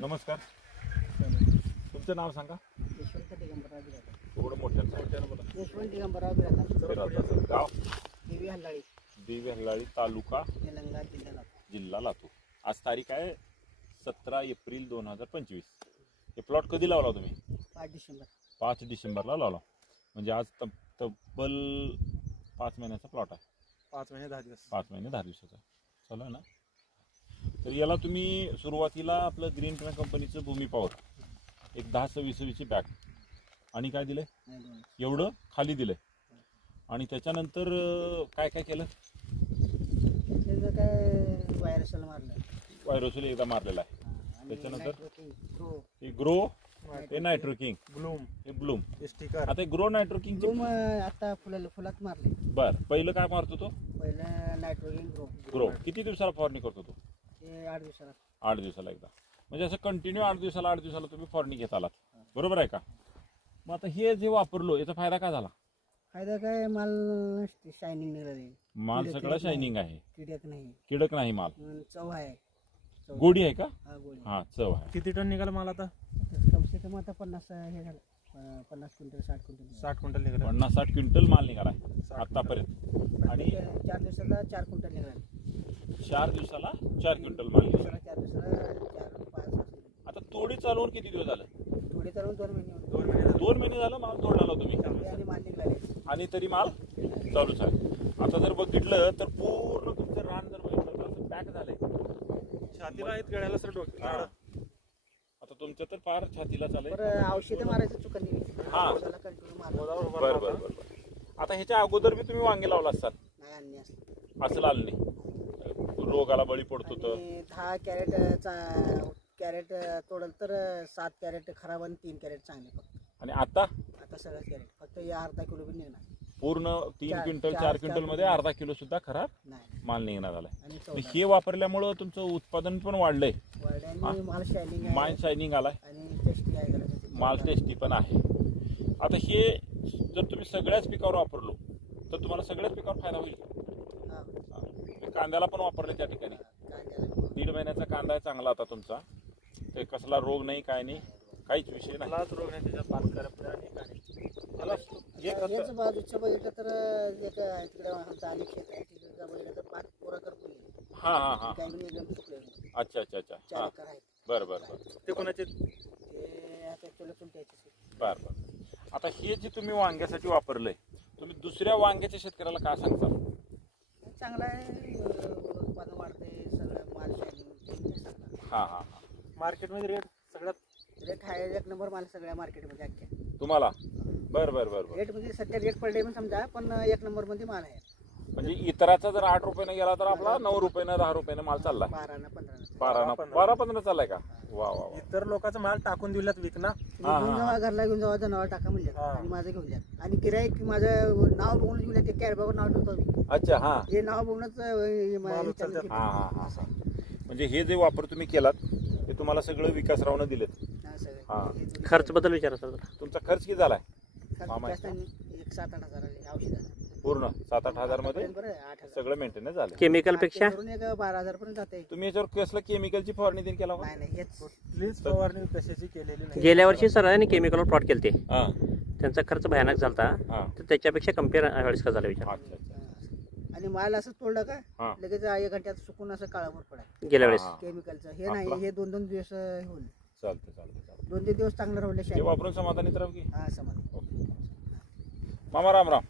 नमस्कार, तुमचं नाव सांगा. यशवंत दिगंबरराव बिरादार. थोडं मोठ्यानं बोला. यशवंत दिगंबरराव बिरादार. गाव देवी हल्लाळी, देवी हल्लाळी, तालुका तेलंगणा, जिल्हा लातूर. जिल्हा लातूर. आज तारीख आहे 17 एप्रिल 2025. हे प्लॉट कधी लावला तुम्ही? 5 डिसेंबर. 5 डिसेंबरला लावला. म्हणजे आज तब्बल 5 महिन्याचा प्लॉट आहे. 5 महिने 10 दिवस. 5 महिने 10 दिवसाचा चालू आहे ना. तर याला तुम्ही सुरुवातीला आपलं ग्रीन ट्रॅक कंपनीचं भूमी पॉवर एक 10-20 बॅग आणि काय दिले एवढं खाली दिलं आणि त्याच्यानंतर काय काय केलं? त्याचं काय व्हायरसल मारलं, वायरोसिल एकदा मारलेला आहे. आणि त्याच्यानंतर ग्रो, हे ग्रो, हे नायट्रोकिंग, ब्लूम, हे ब्लूम. हे स्टिकर. आता हे ग्रो नायट्रोकिंग ब्लूम आता फुलात मारले. बर, पहिलं काय मारतो तो? पहिलं नायट्रोजन ग्रो किती दिवसाला फवारणी करतो तो? ते 8 दिवसाला. 8 दिवसाला एकदा. म्हणजे असं कंटिन्यू 8 दिवसाला तुम्ही फवारणी घेत आलात, बरोबर आहे का? मग आता हे जे वापरलो याचा फायदा काय झाला? फायदा काय, माल शायनिंग निघाले, माल सगळा शायनिंग आहे, किडक नाही, किडक नाही, माल चव आहे. गोडी आहे का? हा, गोडी. हा, चव आहे. किती टन निघाला माल आता? कम से कम आता 50 हे झालं, 50 क्विंटल 60 क्विंटल. 60 क्विंटल निघाला. 50-60 क्विंटल माल निघालाय आतापर्यंत. आणि 4 दिवसाला 4 क्विंटल निघाले. 4 दिवसाला 4 क्विंटल माल निघाला. 4 दिवसाला 4-5. आता तोडी चालवून किती दिवस झालं? थोडे चालून 2 महिने होते. 2 महिने. 2 महिने झालं माल तोडला तुम्ही, आणि माल निघाले. आणि तरी माल चालूच आहे. आता जर बघितलं तर पूर्ण तुमचं रान जर बघितलं तर असं पॅक झालंय. छातीला आहेत, गळ्याला सर हा. डोक्याला. आता तुमच्या तर फार छातीला चालेल. बरं, औषधं मारायचं चुकन नाही. हा. औषधाला कंटिन्यू मारलं. बरं बरं बरं बरं. आता ह्याच्या अगोदर बी तुम्ही वांगे लावला असतात, नाही आणली असं. असं लाल नाही, रोगाला बळी पडतो तर. आणि 10 कॅरेट तोडल तर 7 कॅरेट खराब आणि 3 कॅरेट चांगले फक्त. आणि आता आता सगळं कॅरेट फक्त या अर्धा किलो बी निघणार पूर्ण 3 क्विंटल 4 क्विंटल मध्ये अर्धा किलो सुद्धा खराब नाही. माल निघणार झालाय. आणि तर हे वापरल्यामुळं तुमचं उत्पादन पण वाढलंय, वाढल्याने माल शायनिंग आहे. माल शायनिंग आलाय, आणि टेस्टी आहे जरा त्याची. माल टेस्टी पण आहे. आता हे जर तुम्ही सगळ्याच पिकावर वापरलो तर तुम्हाला सगळ्याच पिकावर फायदा होईल. हा. मी कांद्याला पण वापरले त्या ठिकाणी. कांद्याला. 1.5 महिन्याचा कांदा आहे चांगला आता तुमचा. ते कसला रोग नाही, काय नाही, काहीच विषय नाही. लाच रोग नाही त्याच्या पात करपल्या आणि काय. त्याला हे खत- हेच बाजूच्या बघितलं तर एक तिकडे आमचं आणि शेत आहे, तिकडे बघितलं तर 5 पोरं करपून हा हा हा. काही पण एकदम सुकले. अच्छा अच्छा अच्छा. 4 हा, एकर आहेत. बरं बरं बरं ते कोणाचे? ते आता चुलं चुलट्याचे. बरं बरं. आता हे जे तुम्ही वांग्यासाठी वापरलंय, तुम्ही दुसऱ्या वांग्याच्या शेतकऱ्याला काय सांगता? चांगला आहे, उत्पादन वाढते, सगळं माल शायनिंग चांगला. हा हा हा. मार्केटमध्ये रेट सगळ्यात रेट आहे 1 नंबर माल सगळ्या मार्केटमध्ये अख्ख्या. तुम्हाला बरं बरं बरं बरं. रेट म्हणजे सध्या रेट पडले पण समजा, पण 1 नंबर मध्ये माल आहे. म्हणजे इतराचा जर 8 रुपयाने गेला तर आपला 9 रुपयानं 10 रुपयाने माल चाललाय. 12-15 चाललाय का? वा वा वा. इतर लोकांचा माल टाकून दिलात विकना. हा, घेऊन हा. जावा, घरला घेऊन जावा, जनावर टाका म्हणजे, हा. आणि माझं घेऊन द्या. आणि गिराईक माझं नाव बघून घेऊन ते कॅरबावर नाव ठेवतो मी. अच्छा. हा हे नाव बघूनच माल उचलतात. हा हा हा हा. म्हणजे हे जे वापर तुम्ही केलात ते तुम्हाला सगळं विकासरावनं दिलेत. हा. खर्च बद्दल विचारा. तुमचा खर्च किती झालाय? जास्त नाही, 7-8 हजार औषधाला. पूर्ण 7-8 हजार मध्ये बरं, 8 हजार. सगळं मेंटेनन्स झालं. केमिकल पेक्षा 12,000 पर्यंत जाते. तुम्ही याच्यावर कसलं केमिकलची फवारणी दिन केला होता? नाही नाही, हेच कुठलीच फवारणी कशाची केलेली नाही. गेल्या वर्षी सरांनी केमिकलवर प्लॉट केलते, हा त्यांचा खर्च भयानक झालता. हा. तर त्याच्यापेक्षा कम्पेअर ह्यावेळेस का झाला विचार? अच्छा अच्छा. आणि माल असं तोडलं हा. का लगेच 1 घंट्यात सुकून असं काळावर पडाय. गेल्या वेळेस हा. केमिकलचं हे नाही, हे 2-2 दिवस होईल. चालतं चालतं चालतं. 2-3 दिवस चांगलं राहिले हे वापरून समाधानीत राहू की? हा, समज. मामा राम राम.